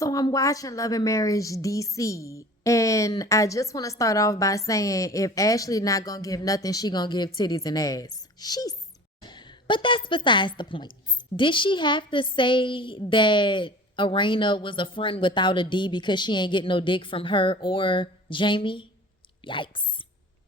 So I'm watching Love and Marriage DC, and I just want to start off by saying if Ashley not gonna give nothing, she gonna give titties and ass. She's. But that's besides the point. Did she have to say that Arena was a friend without a D because she ain't getting no dick from her or Jamie? Yikes.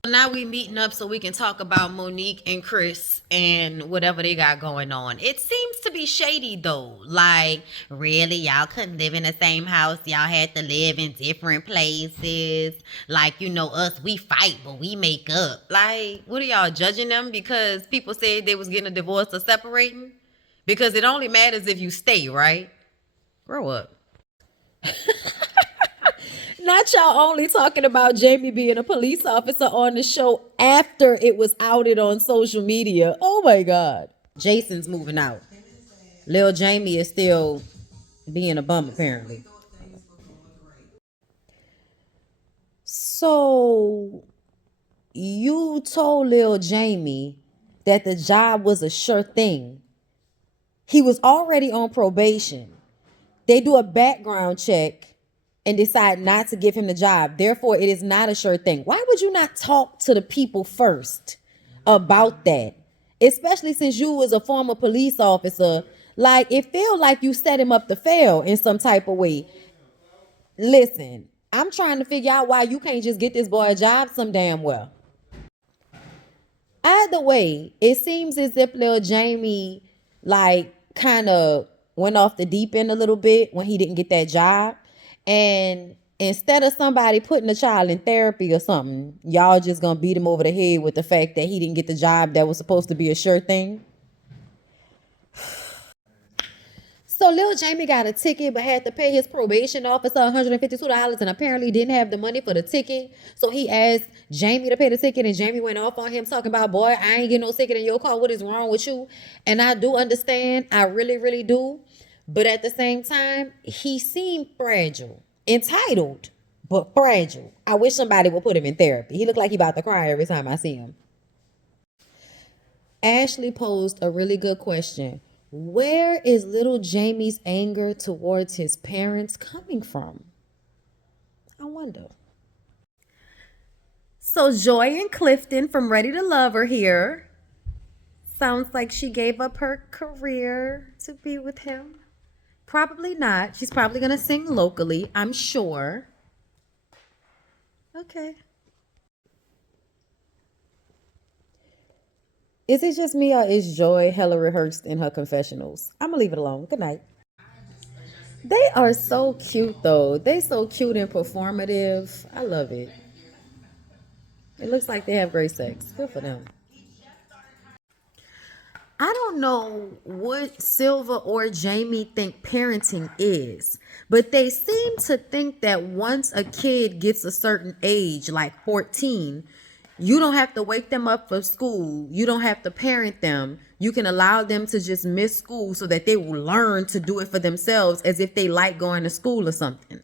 Now we meeting up so we can talk about Monique and Chris and whatever they got going on. It seems to be shady though. Like, really, y'all couldn't live in the same house. Y'all had to live in different places. Like, you know, us, we fight, but we make up. Like, what are y'all judging them because people said they was getting a divorce or separating? Because it only matters if you stay, right? Grow up. Not y'all only talking about Jamie being a police officer on the show after it was outed on social media. Oh my God. Jason's moving out. Lil Jamie is still being a bum apparently. So you told Lil Jamie that the job was a sure thing. He was already on probation. They do a background check and decide not to give him the job. Therefore, it is not a sure thing. Why would you not talk to the people first about that? Especially since you was a former police officer. Like, it feel like you set him up to fail in some type of way. Listen, I'm trying to figure out why you can't just get this boy a job some damn well. Either way, it seems as if Lil Jamie, like, kind of went off the deep end a little bit when he didn't get that job. And instead of somebody putting the child in therapy or something, y'all just gonna beat him over the head with the fact that he didn't get the job that was supposed to be a sure thing. So Lil Jamie got a ticket but had to pay his probation officer $152 and apparently didn't have the money for the ticket. So he asked Jamie to pay the ticket and Jamie went off on him talking about, boy, I ain't getting no ticket in your car. What is wrong with you? And I do understand. I really, really do. But at the same time, he seemed fragile, entitled, but fragile. I wish somebody would put him in therapy. He looked like he about to cry every time I see him. Ashley posed a really good question. Where is little Jamie's anger towards his parents coming from? I wonder. So Joy and Clifton from Ready to Love are here. Sounds like she gave up her career to be with him. Probably not. She's probably going to sing locally, I'm sure. Okay. Is it just me or is Joy hella rehearsed in her confessionals? I'm going to leave it alone. Good night. They are so cute though. They so cute and performative. I love it. It looks like they have great sex. Good for them. I don't know what Silva or Jamie think parenting is, but they seem to think that once a kid gets a certain age, like 14, you don't have to wake them up for school. You don't have to parent them. You can allow them to just miss school so that they will learn to do it for themselves as if they like going to school or something.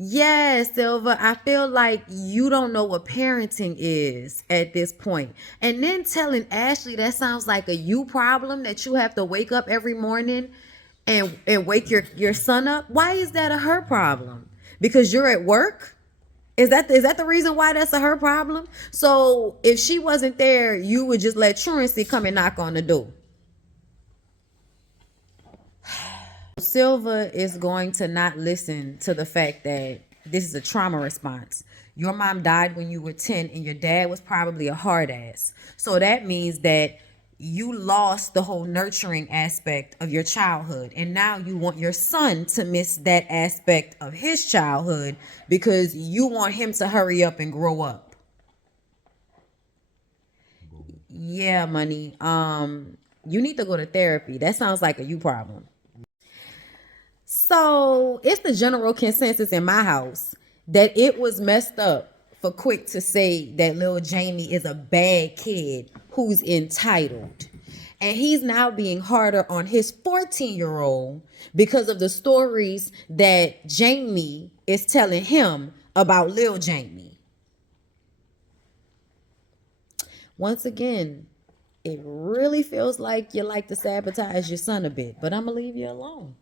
Yes, Silva, I feel like you don't know what parenting is at this point. And then telling Ashley that sounds like a you problem that you have to wake up every morning and wake your son up. Why is that a her problem? Because you're at work? Is that the reason why that's a her problem? So if she wasn't there, you would just let truancy come and knock on the door. Silva is going to not listen to the fact that this is a trauma response. Your mom died when you were 10 and your dad was probably a hard ass. So that means that you lost the whole nurturing aspect of your childhood. And now you want your son to miss that aspect of his childhood because you want him to hurry up and grow up. Yeah, money. You need to go to therapy. That sounds like a you problem. So it's the general consensus in my house that it was messed up for Quick to say that Lil Jamie is a bad kid who's entitled. And he's now being harder on his 14-year-old because of the stories that Jamie is telling him about Lil Jamie. Once again, it really feels like you like to sabotage your son a bit, but I'm going to leave you alone.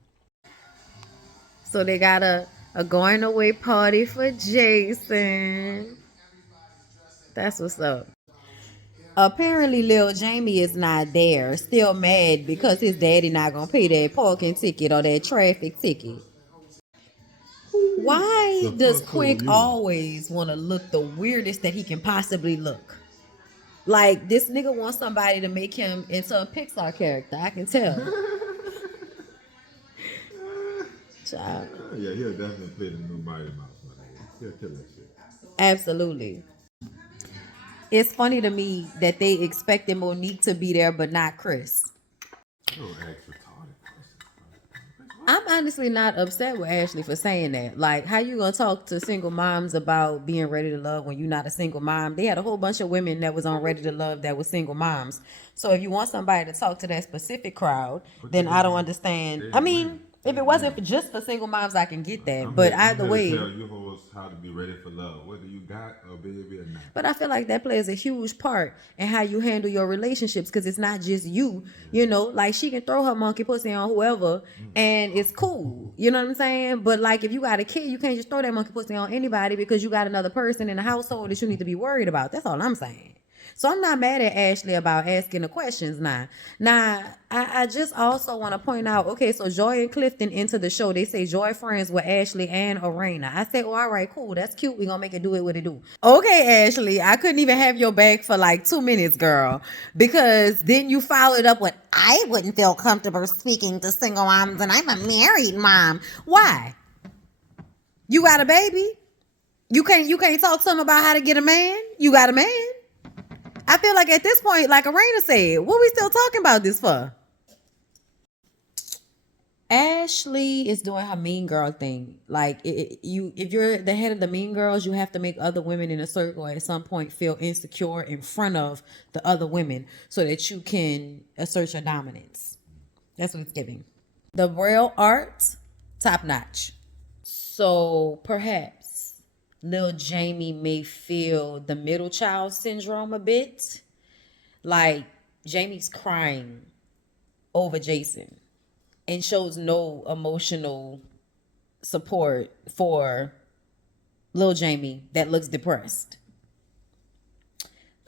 So they got a going away party for Jason. That's what's up. Apparently, Lil Jamie is not there. Still mad because his daddy not gonna pay that parking ticket or that traffic ticket. Why does Quick always want to look the weirdest that he can possibly look? Like, this nigga wants somebody to make him into a Pixar character. I can tell. Child. Yeah, he'll definitely play the new Mighty Mouse. He'll kill that shit. Absolutely. It's funny to me that they expected Monique to be there, but not Chris. Don't ask retarded questions. I'm honestly not upset with Ashley for saying that. Like, how you gonna talk to single moms about being ready to love when you're not a single mom? They had a whole bunch of women that was on Ready to Love that was single moms. So if you want somebody to talk to that specific crowd, then I don't understand. I mean, if it wasn't just for single moms, I can get that. But either way, tell you hoes how to be ready for love, whether you got a baby or not. but I feel like that plays a huge part in how you handle your relationships, because it's not just you, you know, like she can throw her monkey pussy on whoever and it's cool. You know what I'm saying? But like if you got a kid, you can't just throw that monkey pussy on anybody because you got another person in the household that you need to be worried about. That's all I'm saying. So I'm not mad at Ashley about asking the questions now. I just also want to point out, okay, so Joy and Clifton into the show. They say Joy friends with Ashley and Arena. I said, oh, all right, cool. That's cute. We're going to make it do it what it do. Okay, Ashley, I couldn't even have your back for like 2 minutes, girl. Because then you followed up with, I wouldn't feel comfortable speaking to single moms and I'm a married mom. Why? You got a baby? You can't talk to him about how to get a man? You got a man? I feel like at this point, like Arena said, what we still talking about this for? Ashley is doing her mean girl thing. Like if you're the head of the mean girls, you have to make other women in a circle at some point feel insecure in front of the other women so that you can assert your dominance. That's what it's giving. The braille art, top notch. So perhaps Lil Jamie may feel the middle child syndrome a bit. Like Jamie's crying over Jason and shows no emotional support for Lil Jamie that looks depressed.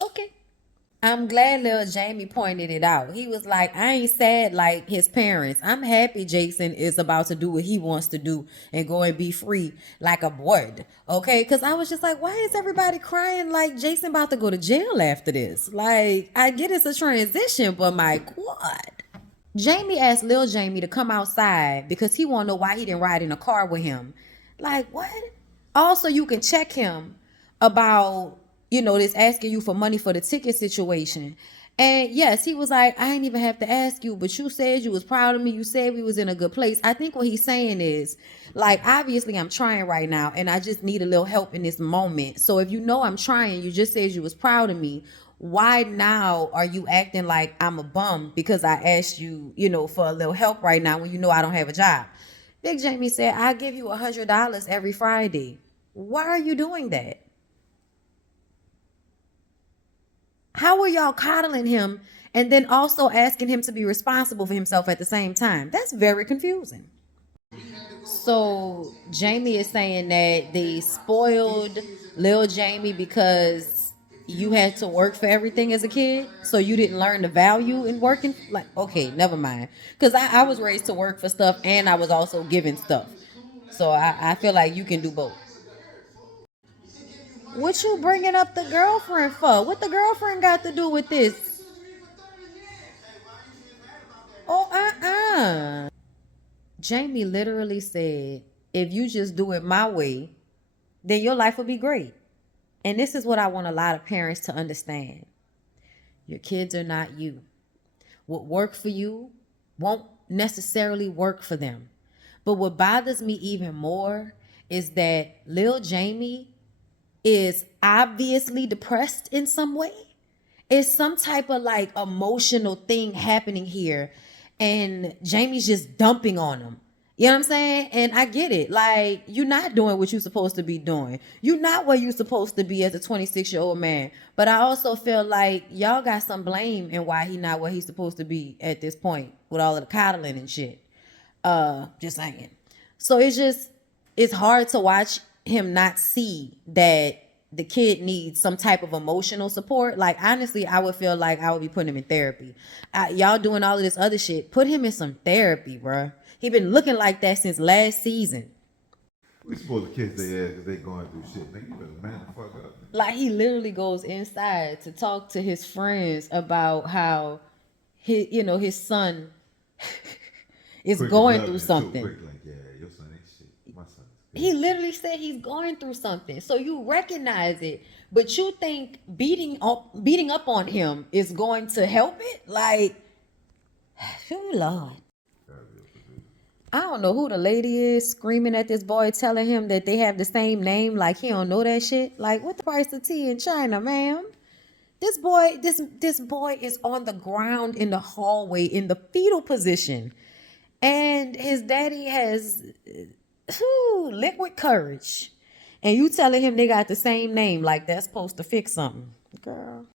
Okay. I'm glad Lil Jamie pointed it out. He was like, I ain't sad like his parents. I'm happy Jason is about to do what he wants to do and go and be free like a bird. Okay? Because I was just like, why is everybody crying like Jason about to go to jail after this? Like, I get it's a transition, but my God. Jamie asked Lil Jamie to come outside because he want to know why he didn't ride in a car with him. Like, what? Also, you can check him about, you know, this asking you for money for the ticket situation. And yes, he was like, I ain't even have to ask you, but you said you was proud of me. You said we was in a good place. I think what he's saying is, like, obviously I'm trying right now and I just need a little help in this moment. So if you know I'm trying, you just said you was proud of me. Why now are you acting like I'm a bum because I asked you, you know, for a little help right now when you know I don't have a job? Big Jamie said, I give you $100 every Friday. Why are you doing that? How are y'all coddling him and then also asking him to be responsible for himself at the same time? That's very confusing. So Jamie is saying that they spoiled Lil Jamie because you had to work for everything as a kid, so you didn't learn the value in working. Like, okay, never mind. Because I was raised to work for stuff and I was also given stuff. So I feel like you can do both. What you bringing up the girlfriend for? What the girlfriend got to do with this? Oh, Jamie literally said, if you just do it my way, then your life will be great. And this is what I want a lot of parents to understand. Your kids are not you. What worked for you won't necessarily work for them. But what bothers me even more is that Lil Jamie is obviously depressed in some way. It's some type of like emotional thing happening here, and Jamie's just dumping on him. You know what I'm saying? And I get it. Like, you're not doing what you're supposed to be doing. You're not where you're supposed to be as a 26-year-old man. But I also feel like y'all got some blame in why he not where he's supposed to be at this point with all of the coddling and shit. Just saying. So it's hard to watch him not see that the kid needs some type of emotional support. Like, honestly, I would feel like I would be putting him in therapy. Y'all doing all of this other shit. Put him in some therapy, bruh. He been looking like that since last season. We supposed to kiss their ass if they going through shit. Nigga, you better man the fuck up. Like, he literally goes inside to talk to his friends about how his son is Quick going as through loving something. too. Quick like, yeah, your son ain't shit. My son. He literally said he's going through something. So you recognize it, but you think beating up on him is going to help it? Like, oh Lord. I don't know who the lady is screaming at this boy, telling him that they have the same name, like he don't know that shit. Like, what the price of tea in China, ma'am? This boy is on the ground in the hallway in the fetal position. And his daddy has liquid courage. And you telling him they got the same name, like that's supposed to fix something. Girl.